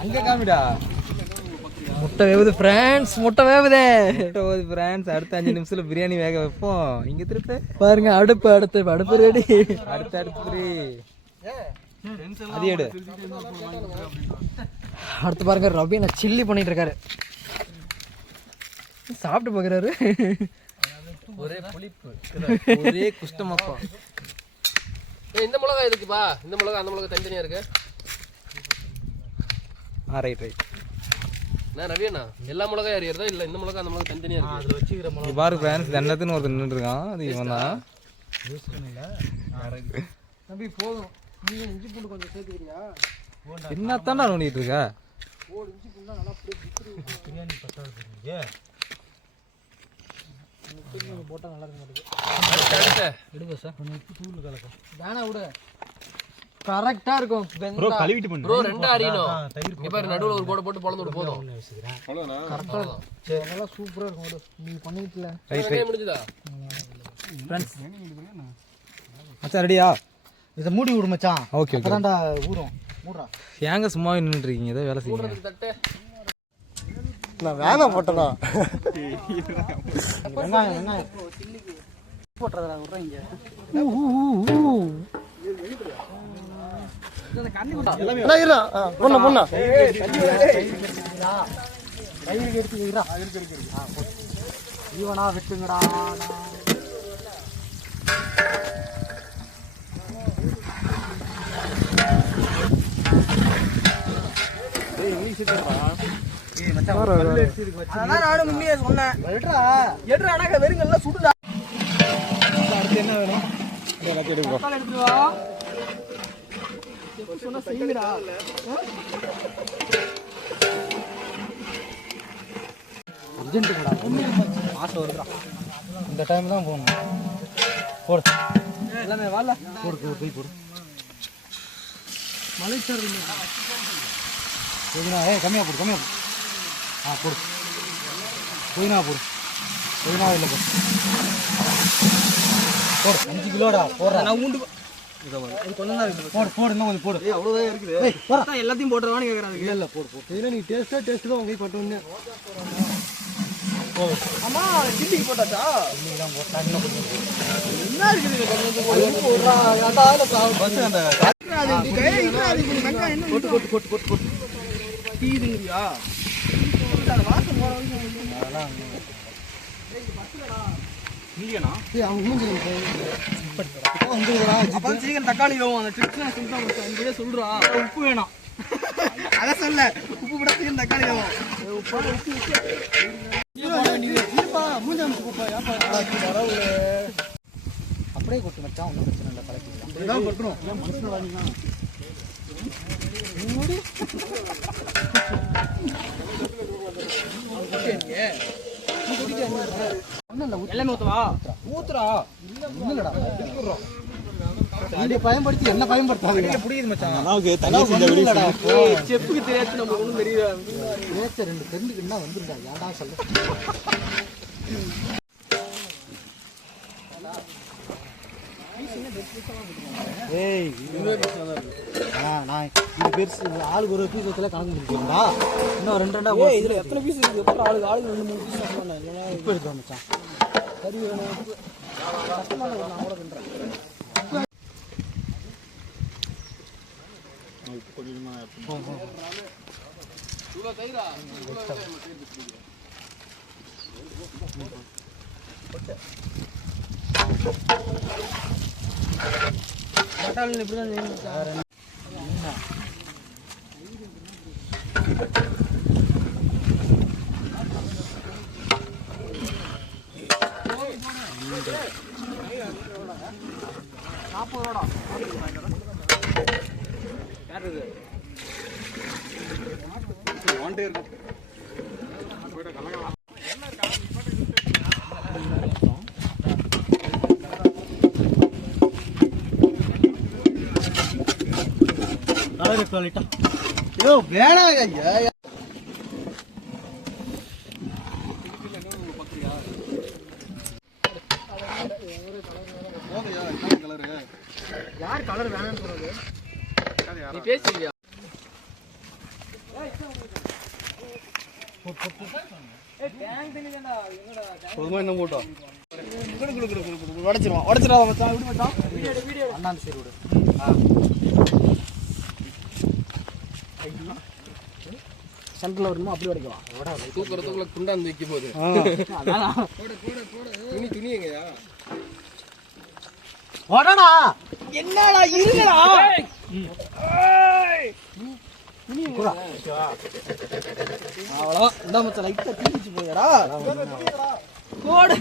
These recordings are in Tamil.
அங்கே காமிடா. முட்டை வேவுது ஃப்ரெண்ட்ஸ், முட்டை வேவுதே. முட்டை வேவுது ஃப்ரெண்ட்ஸ். அடுத்த 5 நிமிஷத்தில் பிரியாணி வேக வைப்போம். இங்கே திருப்பி பாருங்க, அடுப்பு ரெடி. அடுத்து அது எடு. அடுத்து பாருங்க, ரவி நான் சில்லி பண்ணிட்டு இருக்காரு. சாப்பிட்டு பார்க்குறாரு. ஒரே புளிப்பு, ஒரே குஷ்டமாப்பா. இந்த மிளகா இருக்குப்பா, இந்த மிளகா அந்த மிளகா தனித்தனியா இருக்கு. ரைட். நான் ரவியண்ணா எல்லா மிளகாயும் அறியறதா இல்லை இந்த மிளகா அந்த மிளகா தனித்தனியா இருக்கு. அதில் வச்சுக்கிற மிளகா பாரு ஃப்ரெண்ட்ஸ், தன்னத்துன்னு ஒருத்தர் நின்றுட்டு இருக்கான். அது இவன் தான். தம்பி போதும், நீங்க இஞ்சி பூண்டு கொஞ்சம் சேர்த்துக்கிறியா? என்னத்தாண்டா நோண்டிட்டு இருக்க? இஞ்சி பூண்டு நல்லா பிரியாணி பத்தாது. போட்டா நல்லா இருக்க மாட்டேங்குது. விடுவா சார், தூள் கலக்கும். வேணா விடு, கரெக்டா இருக்கும். ப்ரோ கழுவிட்டு பண்ணு ப்ரோ. ரெண்டா அரியணும். இங்க பாரு, நடுவுல ஒரு கோட போட்டு பொளந்து விடு போதும். அவ்வளவுதான், கரெக்ட்டா இருக்கும். சரி, நல்லா சூப்பரா இருக்கும். நீ பண்ணிட்டல. ரைட் முடிஞ்சதா फ्रेंड्स? மச்சான் ரெடியா? இத மூடி விடு மச்சான். ஓகே. அப்பதான்டா ஊரும். மூடுடா. ஏங்க சும்மா நின்னுட்டு இருக்கீங்க? ஏதோ வேலை செய்யுங்க. தட்டு நான் வேணா போட்டடா. வெங்காயம் போட்றதடா விடுறீங்க. எல்லாம் இருடா. பொண்ணு கயிறு எடுத்துக்கிறா. ஈவனா விட்டுங்கடா. நானும் முன்னே சொன்னேன். எடுறா வெறுங்கல்ல சுடுடா. அடுத்து என்ன வேணும்? எடுத்துட்டு வா. சொன்னா செய்யுடா. அர்ஜென்ட்டுடா, ஆசை வருதுடா. இந்த டைம் தான் போகணும். போடு எல்லாமே வாழ போடு போடு. மலைச்சார் புதினா கம்மியாக போடு. போடு புதினா போடு. புதினா இல்லை போடு. 5 கிலோடா போடுறேன். நான் உண்டு கொஞ்சம் தான் இருக்குது. போடு இன்னும் கொஞ்சம் போடு. அவ்வளோதான் இருக்குது. எல்லாத்தையும் போட்டுருவான்னு கேட்குறாங்க. இல்லை போடு. இதில் நீ டேஸ்ட்டு தான் உங்க பட்டோன்னு. ஆமா, சில்லிக்கு போட்டாச்சா? சில்லிக்கு போட்டா இன்னும் கொஞ்சம் என்ன இருக்குது? கொட்டு தீதுங்கறியா? வாசம் போற அதெல்லாம் நீங்கனா அவங்க அப்ப சீக்கிரம் தக்காளி வேணும். அந்த ட்ரிக்ஸ் நான் சொல்றேன். இங்கே சொல்றா உப்பு வேணும். அத சொல்ல, உப்பு போட சீக்கிரம் தக்காளி வேணும். உப்பு இருப்பா மூஞ்ச அம்சு போப்பா. யாப்பா வரவுல அப்படியே கொட்டு மச்சான். ஒன்றும் பிரச்சனை இல்லை. கலக்கி இதான் கொட்டணும். ஏன் மனசுல வாங்கினா மூடி எல்லாமே ஊத்துறா. இல்லடா பயன்படுத்தி என்ன பயன்படுத்தாங்க புரியுது மச்சான். செப்புக்கு தெரியாது, நம்ம ஒன்றும் தெரியாது. 2 தெரிஞ்சுக்கிட்டா வந்துருக்கா. யாடா சொல்ல நான் இது பெருசு. ஆளுக்கு ஒரு பீஸ் வச்சுல கணக்கு முடிச்சுங்களா? இன்னும் 2 இதுல எத்தனை பீஸ் இருக்கு? எப்படி ஆளுக்கு 2-3 பீஸ் இப்போ எடுத்து மச்சான். கறி வேணும். கஷ்டமான நான் கூட பண்றேன். கொஞ்சமா இவ்வளோ தயிரா மட்டால் இப்படிதான் செய்யணும். யார் கலர் வேணும்னு சொல்றது? நீ பேசுறியா? சென்டர்ல வருமா அப்படி உடைக்கலாம். தூக்குறதுக்குள்ள குண்டாந்து வைக்க போகுது. துணி எங்கயா? ஓடடா என்னடா இருங்கடா. அவ்வளோ இந்த மச்ச லைட்டா தீஞ்சிச்சு போயடா. போடு.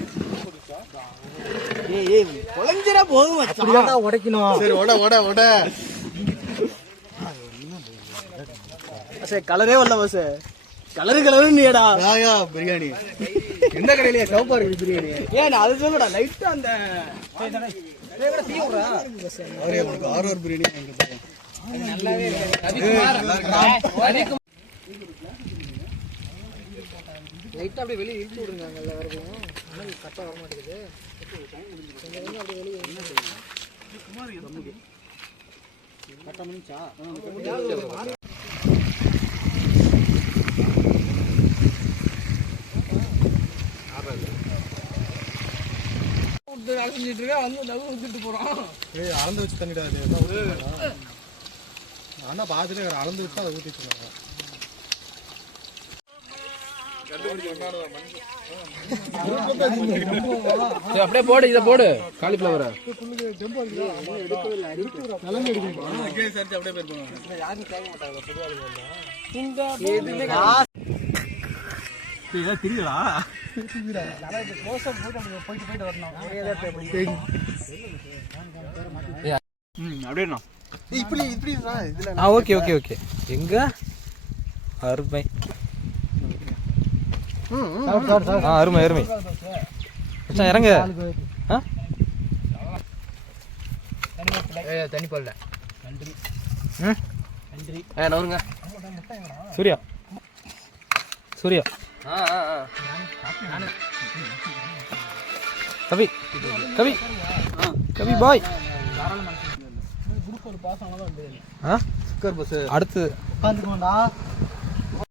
ஏய் ஏய் குழஞ்சிரா போதும் மச்சான். அப்படியே உடைக்கணும். சரி ஓட சே கலரே வரல பஸ். கலரு நீடா. யாயா பிரியாணி எந்த கடையில சவுப்பா இருக்கு பிரியாணி? ஏன் அது சொல்லுடா லைட்டா அந்த அவரே உங்களுக்கு ஆரோர் பிரியாணி வாங்கி தரேன். நல்லாவே லைட்டா அப்படியே வெளியே இழுத்து விடுங்க. அங்க வரைக்கும் கரெக்டா வர மாட்டேங்குது. அப்படியே வெளியே கரெக்டா முடிஞ்சா செஞ்சுட்டு இருக்கா வந்து நவு ஊத்திட்டு போறான். ஏய் அளந்து வச்சு தண்ணிடா அது. ஆனா பாத்துட்டு அளந்து வச்சு அதை ஊத்திட்டு இருக்காங்க. அப்படியே போடு, இதை போடு காலிஃப்ளவரை. Okay okay okay. எங்க அருமை. அருமை அருமை. இறங்க. தண்ணி போடல. நன்றி. நவருங்க. சூர்யா கவி கவி கவி பாய். அடுத்து உட்காந்துக்கோண்டா.